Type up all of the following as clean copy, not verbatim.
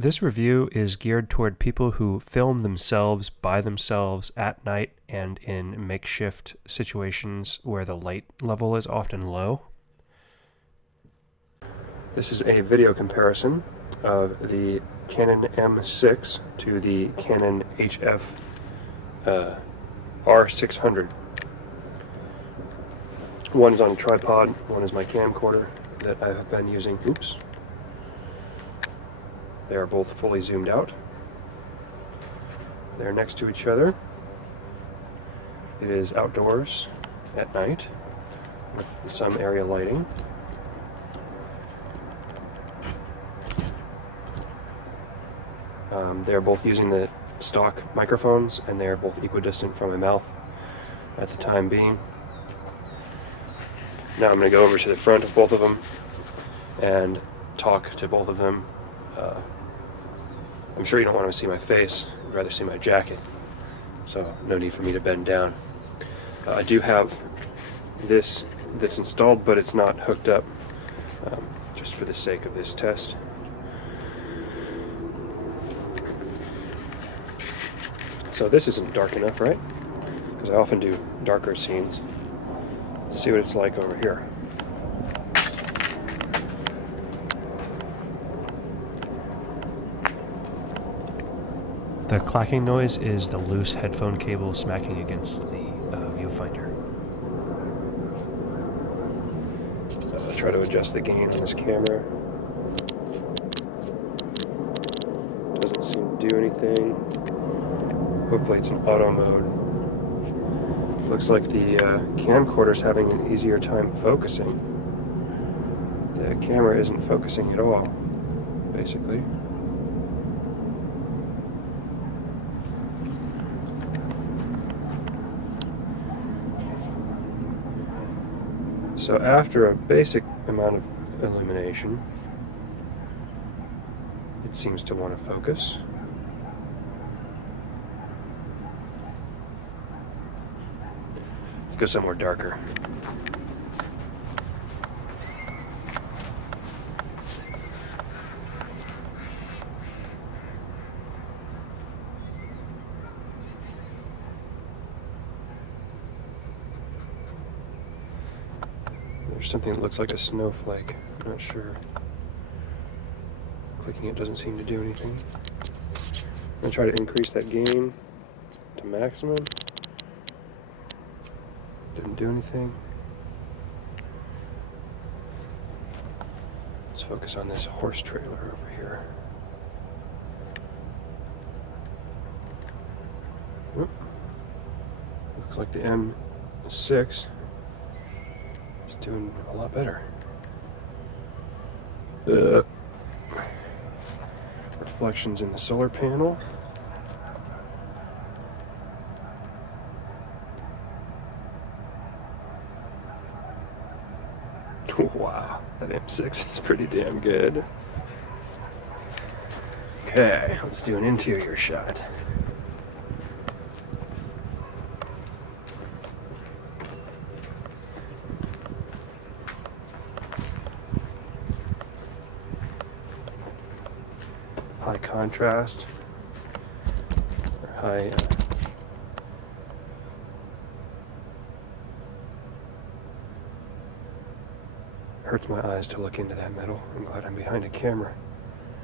This review is geared toward people who film themselves by themselves at night and in makeshift situations where the light level is often low. This is a video comparison of the Canon M6 to the Canon HF-R600. One is on a tripod, one is my camcorder that I have been using. Oops. They are both fully zoomed out. They're next to each other. It is outdoors at night with some area lighting. They're both using the stock microphones, and they're both equidistant from my mouth at the time being. Now I'm going to go over to the front of both of them and talk to both of them. I'm sure you don't want to see my face, you'd rather see my jacket, so no need for me to bend down. I do have this that's installed, but it's not hooked up, just for the sake of this test. So this isn't dark enough, right? Because I often do darker scenes. Let's see what it's like over here. The clacking noise is the loose headphone cable smacking against the viewfinder. I'll try to adjust the gain on this camera. Doesn't seem to do anything. Hopefully it's in auto mode. Looks like the camcorder's having an easier time focusing. The camera isn't focusing at all, basically. So after a basic amount of illumination, it seems to want to focus. Let's go somewhere darker. There's something that looks like a snowflake. I'm not sure. Clicking it doesn't seem to do anything. I'm going to try to increase that gain to maximum. Didn't do anything. Let's focus on this horse trailer over here. Whoop. Looks like the M6 is doing a lot better. Reflections in the solar panel. Wow, that M6 is pretty damn good. Okay, let's do an interior shot. High contrast, or high hurts my eyes to look into that metal. I'm glad I'm behind a camera.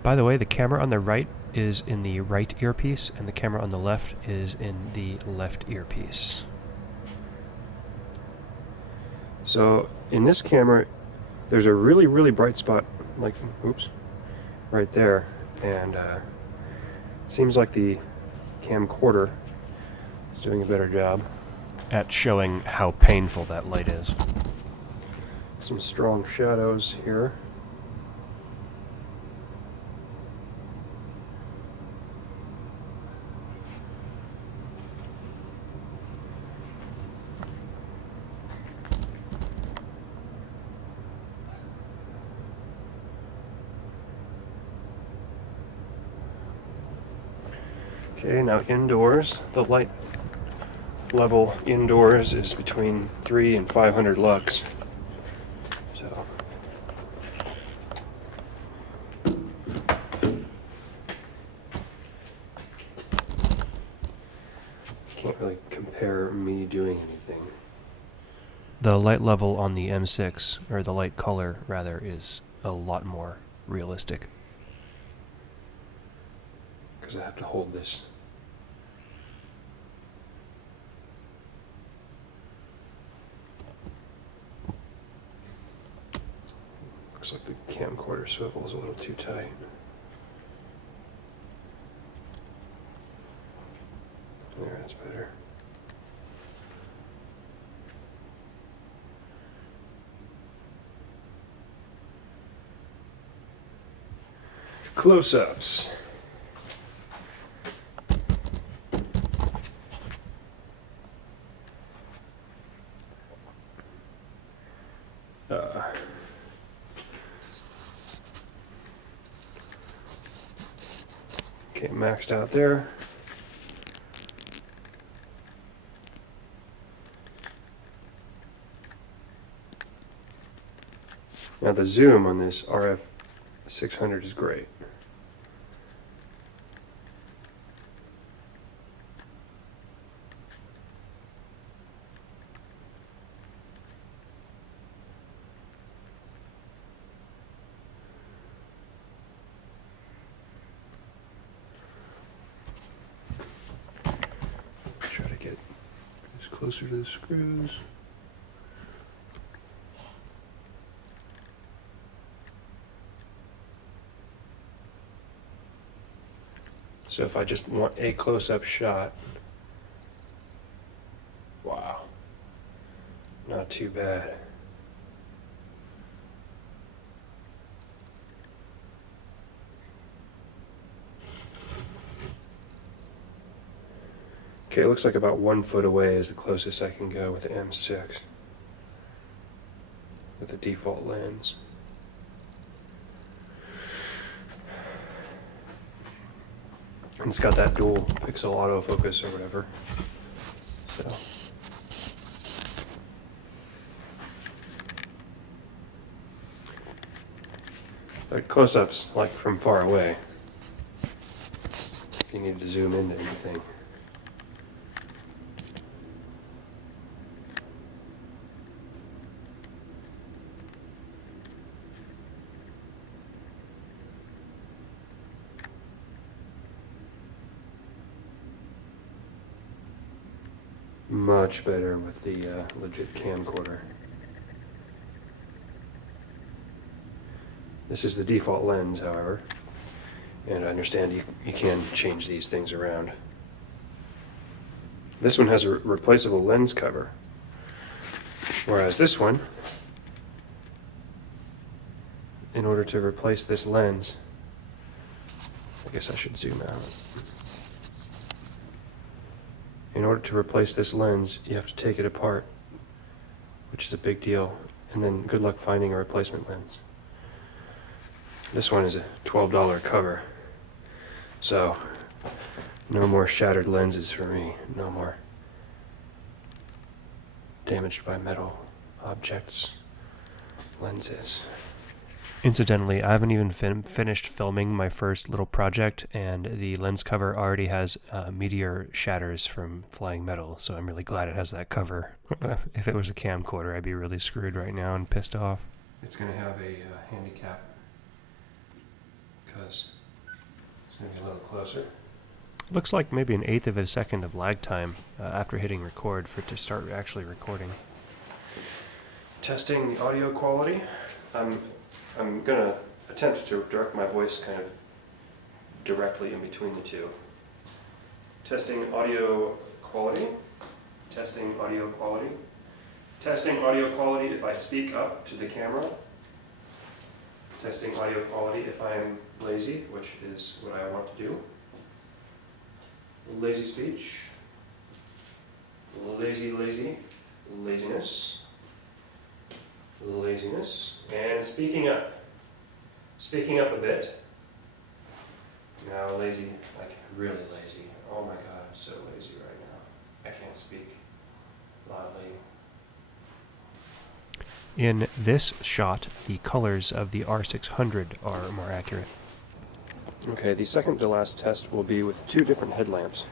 By the way, the camera on the right is in the right earpiece, and the camera on the left is in the left earpiece. So in this camera, there's a really, really bright spot, like, oops, right there. And seems like the camcorder is doing a better job at showing how painful that light is. Some strong shadows here. Okay, now indoors, the light level indoors is between 300 and 500 lux. So can't really compare me doing anything. The light level on the M6, or the light color rather, is a lot more realistic. Because I have to hold this. Looks like the camcorder swivel is a little too tight. There, that's better. Close-ups. Okay, maxed out there. Now the zoom on this HF-R600 is great. Try to get this closer to the screws. So if I just want a close-up shot, wow, not too bad. Okay, it looks like about 1 foot away is the closest I can go with the M6, with the default lens. And it's got that dual pixel autofocus or whatever. So but close-ups, like from far away, if you need to zoom into anything. Much better with the legit camcorder. This is the default lens, however, and I understand you can change these things around. This one has a replaceable lens cover, whereas this one, in order to replace this lens, I guess I should zoom out. In order to replace this lens, you have to take it apart, which is a big deal, and then good luck finding a replacement lens. This one is a $12 cover, so no more shattered lenses for me, no more damaged by metal objects lenses. Incidentally, I haven't even finished filming my first little project, and the lens cover already has meteor shatters from flying metal, so I'm really glad it has that cover. If it was a camcorder, I'd be really screwed right now and pissed off. It's going to have a handicap because it's going to be a little closer. Looks like maybe 1/8 of a second of lag time after hitting record for it to start actually recording. Testing the audio quality. I'm going to attempt to direct my voice kind of directly in between the two. Testing audio quality. Testing audio quality. Testing audio quality if I speak up to the camera. Testing audio quality if I'm lazy, which is what I want to do. Lazy speech. Laziness. Laziness, and speaking up a bit. Now lazy, like really lazy. Oh my god, I'm so lazy right now. I can't speak loudly. In this shot, the colors of the R600 are more accurate. Okay, the second to last test will be with 2 different headlamps.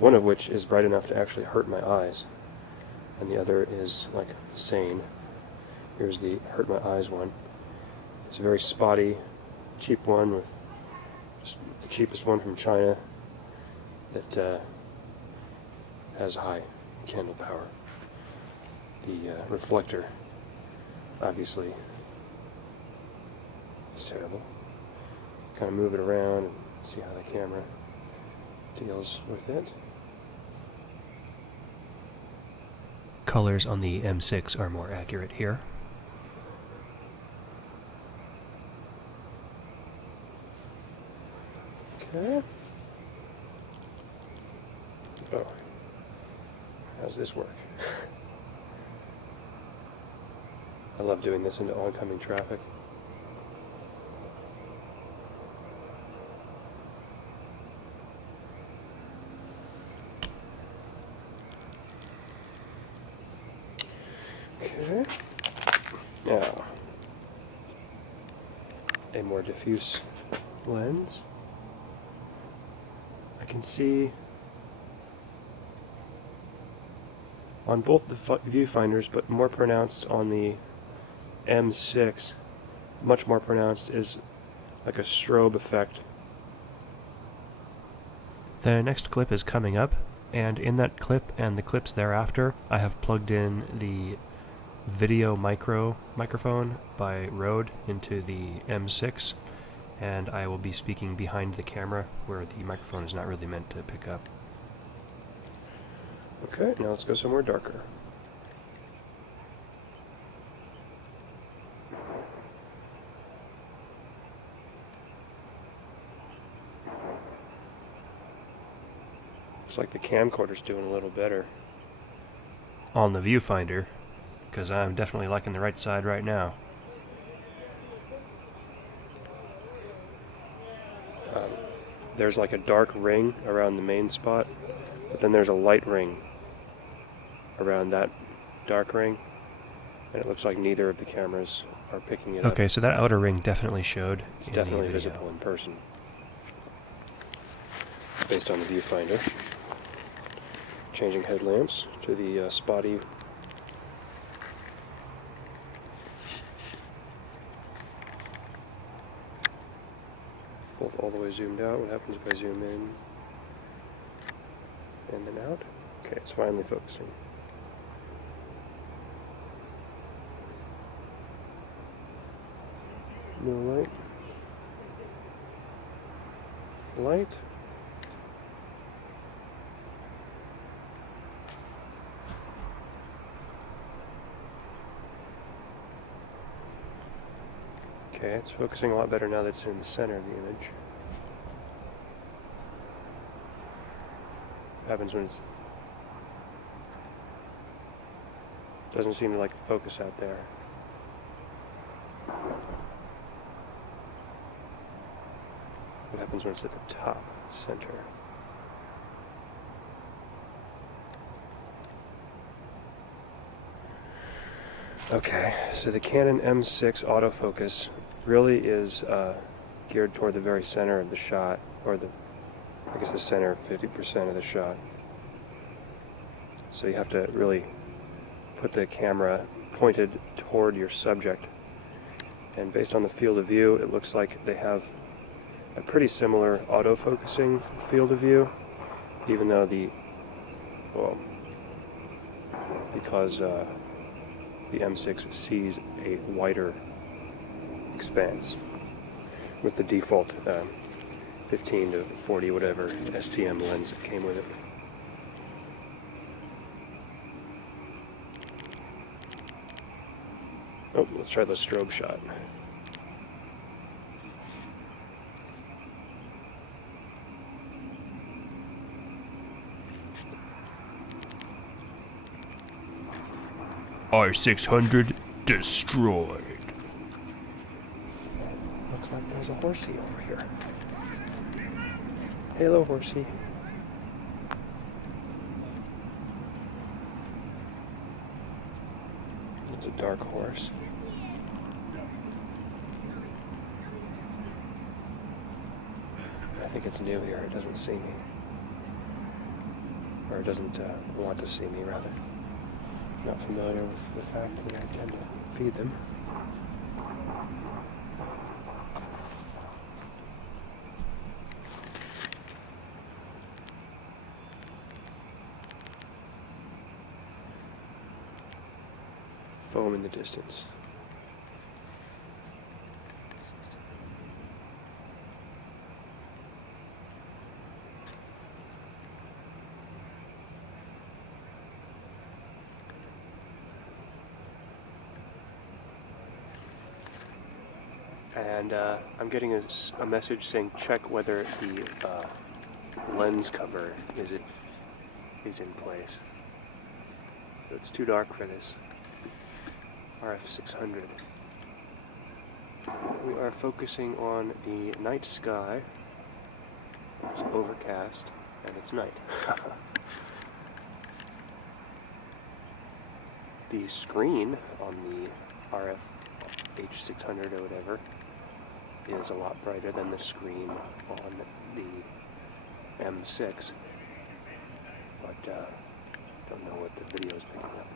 one of which is bright enough to actually hurt my eyes, and the other is like sane. Here's the hurt my eyes one. It's a very spotty, cheap one, with just the cheapest one from China that has high candle power. The reflector, obviously, is terrible. Kind of move it around and see how the camera deals with it. Colors on the M6 are more accurate here. Okay. Oh. How's this work? I love doing this into oncoming traffic. Okay. Now, a more diffuse lens. I can see on both the viewfinders, but more pronounced on the M6, much more pronounced, is like a strobe effect. The next clip is coming up, and in that clip and the clips thereafter, I have plugged in the video microphone by Rode into the M6, and I will be speaking behind the camera where the microphone is not really meant to pick up. Okay, now let's go somewhere darker. Looks like the camcorder's doing a little better. On the viewfinder, because I'm definitely liking the right side right now. There's like a dark ring around the main spot, but then there's a light ring around that dark ring, and it looks like neither of the cameras are picking it up. Okay, so that outer ring definitely showed. It's definitely visible in person, based on the viewfinder. Changing headlamps to the spotty. Both all the way zoomed out. What happens if I zoom in and then out? Okay, it's finally focusing. No light. Light. Okay, it's focusing a lot better now that it's in the center of the image. What happens when it's... doesn't seem to like focus out there. What happens when it's at the top center? Okay, so the Canon M6 autofocus really is geared toward the very center of the shot, or I guess the center 50% of the shot. So you have to really put the camera pointed toward your subject. And based on the field of view, it looks like they have a pretty similar autofocusing field of view, even though because the M6 sees a wider expanse with the default 15 to 40 whatever STM lens that came with it. Oh, let's try the strobe shot. R600 destroyed. Looks like there's a horsey over here. Hello, horsey. It's a dark horse. I think it's new here. It doesn't see me. or doesn't want to see me, rather. He's not familiar with the fact that I tend to feed them. Foam in the distance. And I'm getting a message saying check whether the lens cover is in place. So it's too dark for this HF-R600. We are focusing on the night sky. It's overcast and it's night. The screen on the HF-R600 or whatever is a lot brighter than the screen on the M6, but don't know what the video is picking up.